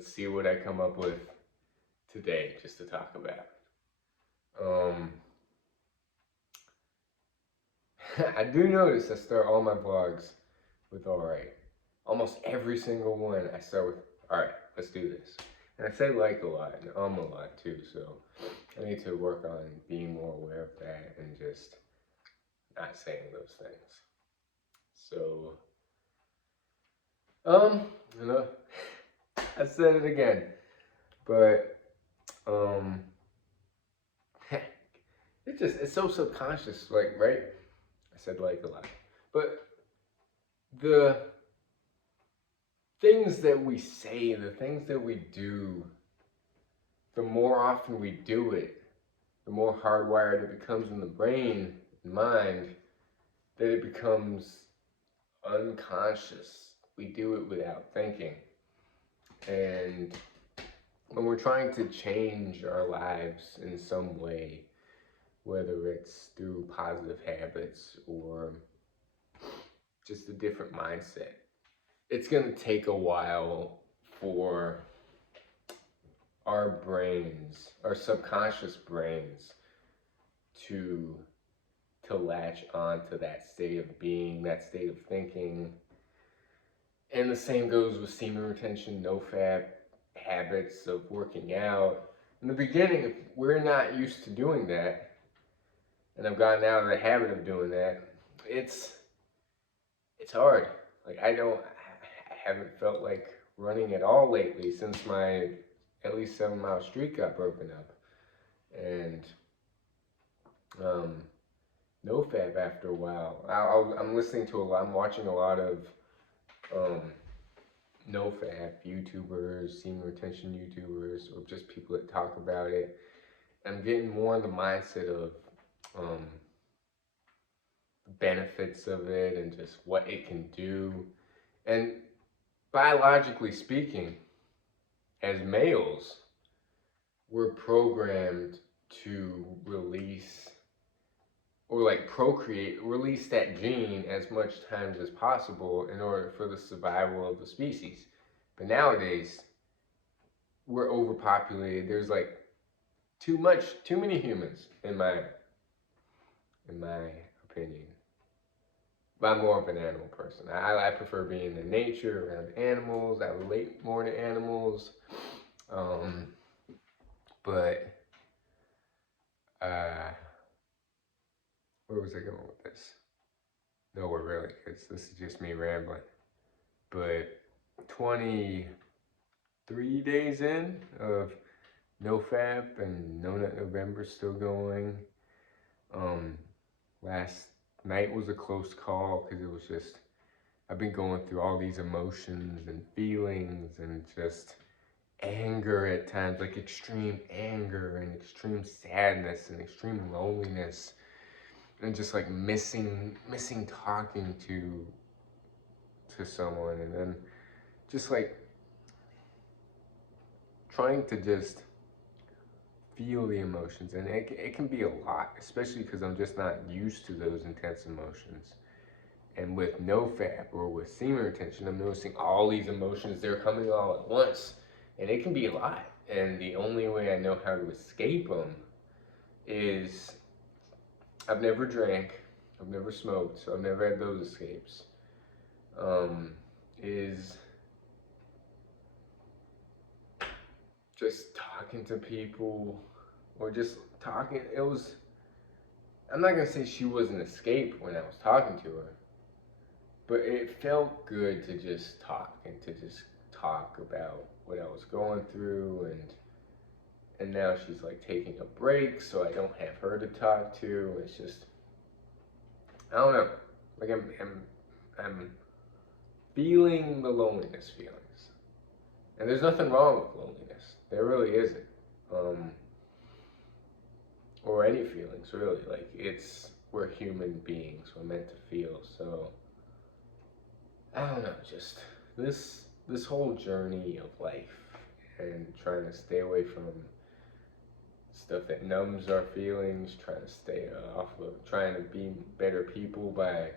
let's see what I come up with today just to talk about. I do notice I start all my vlogs with alright. Almost every single one I start with alright, let's do this. And I say like a lot and a lot too, so I need to work on being more aware of that and just not saying those things. So, you know, I said it again, but, it's so subconscious, like, right? I said like a lot, but the things that we say, the things that we do, the more often we do it, the more hardwired it becomes in the brain and mind, that it becomes unconscious. We do it without thinking. And when we're trying to change our lives in some way, whether it's through positive habits or just a different mindset, it's going to take a while for our brains, our subconscious brains, to latch on to that state of being, that state of thinking. And the same goes with semen retention, NoFap, habits of working out. In the beginning, if we're not used to doing that, and I've gotten out of the habit of doing that, it's hard. Like I haven't felt like running at all lately since my at least 7-mile streak got broken up. And NoFap after a while. I'm listening to a lot, I'm watching a lot of NoFap YouTubers, semen retention YouTubers, or just people that talk about it. I'm getting more in the mindset of the benefits of it and just what it can do. And biologically speaking, as males, we're programmed to release or like procreate, release that gene as much times as possible in order for the survival of the species. But nowadays, we're overpopulated. There's like too many humans in my opinion. But I'm more of an animal person. I prefer being in nature, around animals. I relate more to animals. But where was I going with this? Nowhere really, because this is just me rambling. But 23 days in of NoFap and No Nut November still going. Last night was a close call because it was just, I've been going through all these emotions and feelings and just anger at times, like extreme anger and extreme sadness and extreme loneliness, and just like missing talking to someone, and then just like trying to just feel the emotions. And it can be a lot, especially because I'm just not used to those intense emotions. And with NoFap or with semen retention, I'm noticing all these emotions, they're coming all at once, and it can be a lot. And the only way I know how to escape them is, I've never drank, I've never smoked, so I've never had those escapes. Is just talking to people, or just talking. It was, I'm not gonna say she was an escape when I was talking to her, but it felt good to just talk and to just talk about what I was going through. And now she's like taking a break, so I don't have her to talk to. It's just, I don't know, like I'm feeling the loneliness feelings. And there's nothing wrong with loneliness. There really isn't. Or any feelings, really. Like, we're human beings. We're meant to feel. So, I don't know, just this whole journey of life and trying to stay away from stuff that numbs our feelings, trying to stay off of, trying to be better people by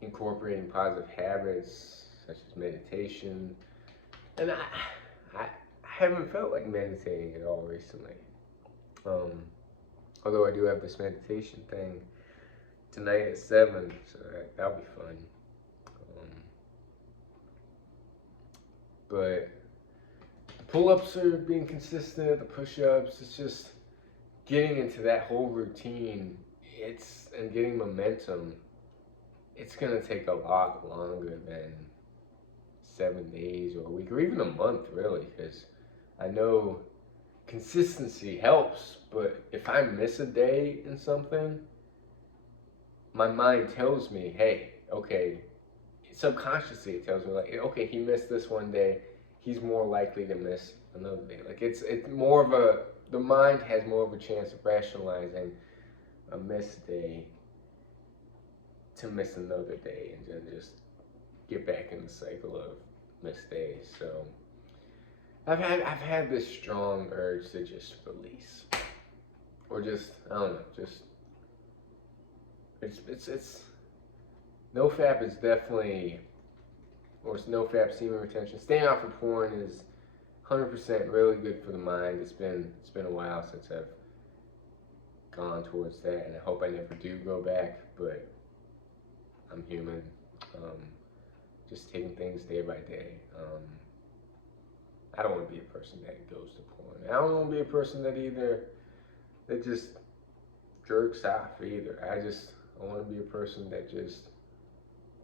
incorporating positive habits such as meditation. And I haven't felt like meditating at all recently. Um, Although I do have this meditation thing tonight at 7, so that'll be fun. Um, but the pull-ups are being consistent, the push-ups, it's just getting into that whole routine, and getting momentum. It's gonna take a lot longer than 7 days or a week or even a month, really, because I know consistency helps, but if I miss a day in something, my mind tells me, hey, okay, subconsciously it tells me like, okay, he missed this one day, he's more likely to miss another day. Like it's more of the mind has more of a chance of rationalizing a missed day to miss another day and then just get back in the cycle of missed days. So I've had this strong urge to just release, or just I don't know, just it's NoFap is definitely, or it's NoFap semen retention. Staying off of porn is 100% really good for the mind. It's been a while since I've gone towards that, and I hope I never do go back. But I'm human. Just taking things day by day. I don't want to be a person that goes to porn. I don't want to be a person that just jerks off either. I want to be a person that just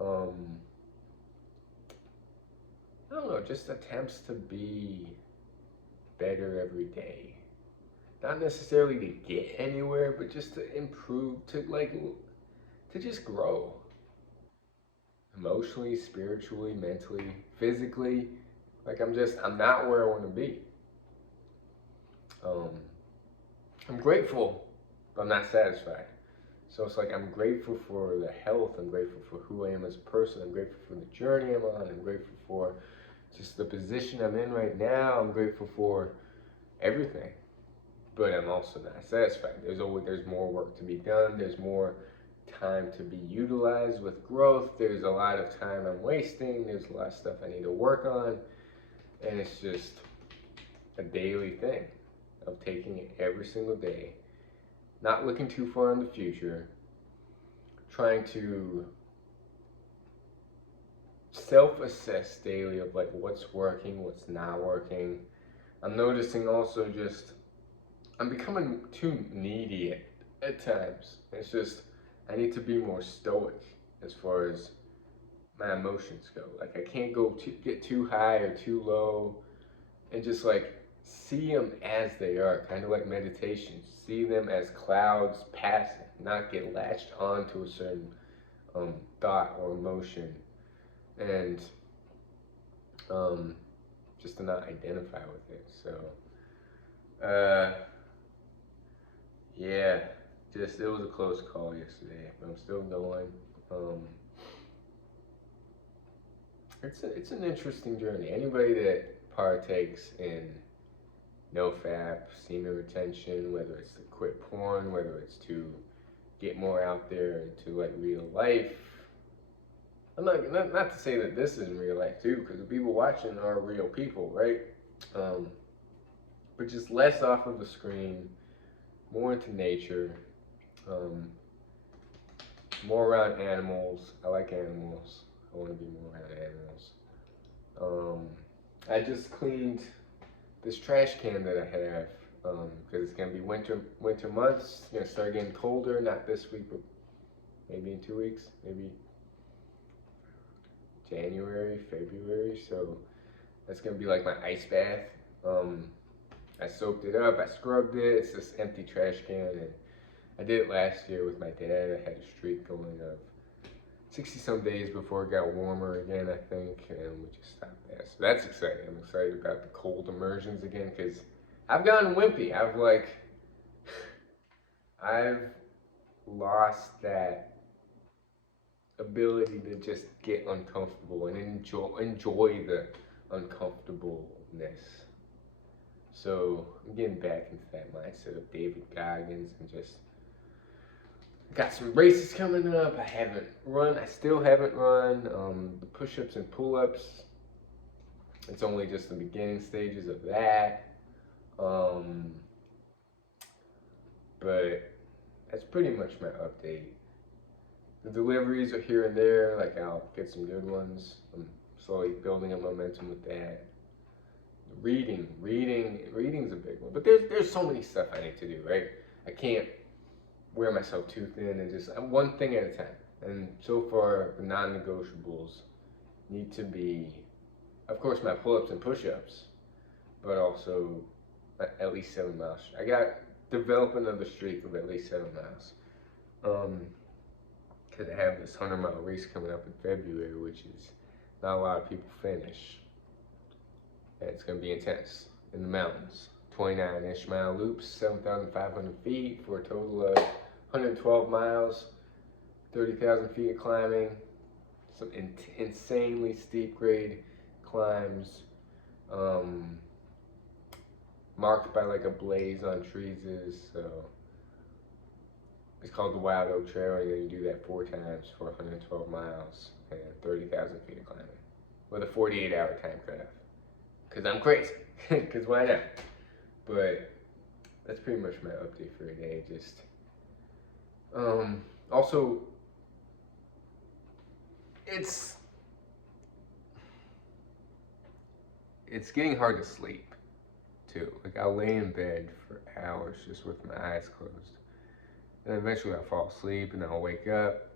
I don't know, just attempts to be better every day. Not necessarily to get anywhere, but just to improve, to just grow. Emotionally, spiritually, mentally, physically. Like I'm not where I want to be. Um, I'm grateful, but I'm not satisfied. So it's like I'm grateful for the health. I'm grateful for who I am as a person. I'm grateful for the journey I'm on. I'm grateful for just the position I'm in right now. I'm grateful for everything, but I'm also not satisfied. There's more work to be done. There's more time to be utilized with growth. There's a lot of time I'm wasting. There's a lot of stuff I need to work on, and it's just a daily thing of taking it every single day, not looking too far in the future, trying to self-assess daily of like what's working, what's not working. I'm noticing also just I'm becoming too needy at times. It's just I need to be more stoic as far as my emotions go. Like I can't get too high or too low, and just like see them as they are, kind of like meditation. See them as clouds passing, not get latched onto a certain thought or emotion, and just to not identify with it. So, yeah, just it was a close call yesterday, but I'm still going. It's an interesting journey. Anybody that partakes in NoFap, semen retention, whether it's to quit porn, whether it's to get more out there into like real life. I'm not to say that this isn't real life too, because the people watching are real people, right? But just less off of the screen, more into nature, more around animals. I like animals. I want to be more around animals. I just cleaned this trash can that I have because it's gonna be winter months. It's gonna start getting colder. Not this week, but maybe in 2 weeks, maybe January, February. So that's gonna be like my ice bath. I soaked it up. I scrubbed it. It's this empty trash can, and I did it last year with my dad. I had a streak going of 60 some days before it got warmer again, I think, and we just stopped that. So that's exciting. I'm excited about the cold immersions again because I've gotten wimpy. I've lost that ability to just get uncomfortable and enjoy the uncomfortableness. So I'm getting back into that mindset of David Goggins and just got some races coming up. I still haven't run the push-ups and pull-ups. it's only just the beginning stages of that. But that's pretty much my update. The deliveries are here and there, like I'll get some good ones. I'm slowly building a momentum with that. Reading's a big one. But there's so many stuff I need to do, right? I can't wear myself too thin and just one thing at a time. And so far, the non-negotiables need to be, of course, my pull-ups and push-ups, but also at least 7 miles. I got develop another streak of at least 7 miles. Because I have this 100-mile race coming up in February, which is not a lot of people finish. And it's going to be intense in the mountains. 29-ish mile loops, 7,500 feet for a total of 112 miles, 30,000 feet of climbing, some insanely steep grade climbs, marked by like a blaze on trees. So it's called the Wild Oak Trail, and you do that 4 times for 112 miles and 30,000 feet of climbing with a 48-hour time cutoff. Because I'm crazy. Because why not? But that's pretty much my update for today. Just also, it's getting hard to sleep too. Like I'll lay in bed for hours just with my eyes closed, and eventually I'll fall asleep and I'll wake up.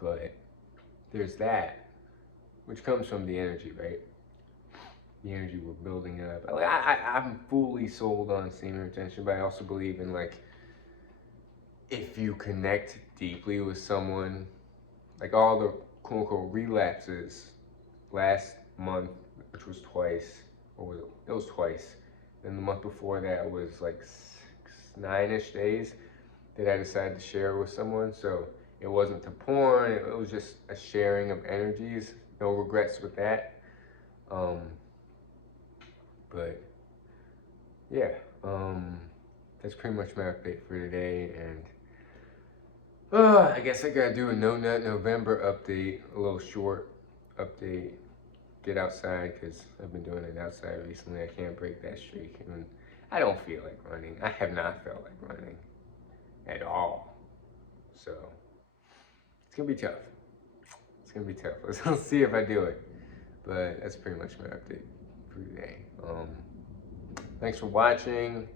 But there's that, which comes from the energy, right? The energy we're building up. I'm fully sold on semen retention, but I also believe in like, if you connect deeply with someone, like all the quote unquote relapses last month, which was twice, it was twice. Then the month before that was like 9-ish days that I decided to share with someone. So it wasn't to porn, it was just a sharing of energies. No regrets with that. But yeah, that's pretty much my update for today. And I guess I gotta do a No Nut November update, a little short update. Get outside, because I've been doing it outside recently. I can't break that streak. And I don't feel like running. I have not felt like running at all. So it's gonna be tough. It's gonna be tough. Let's see if I do it. But that's pretty much my update for today. Thanks for watching.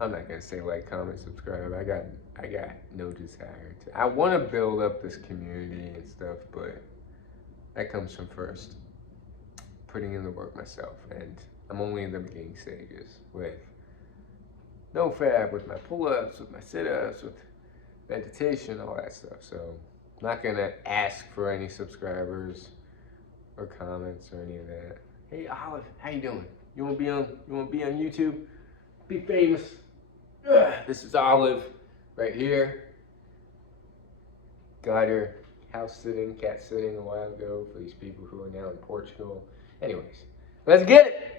I'm not gonna say like, comment, subscribe. I got no desire to. I want to build up this community and stuff, but that comes from first putting in the work myself, and I'm only in the beginning stages with NoFap, with my pull-ups, with my sit-ups, with meditation, all that stuff. So I'm not gonna ask for any subscribers or comments or any of that. Hey Olive, how you doing? You wanna be on YouTube? Be famous. This is Olive right here. Got her house sitting, cat sitting a while ago for these people who are now in Portugal. Anyways, let's get it.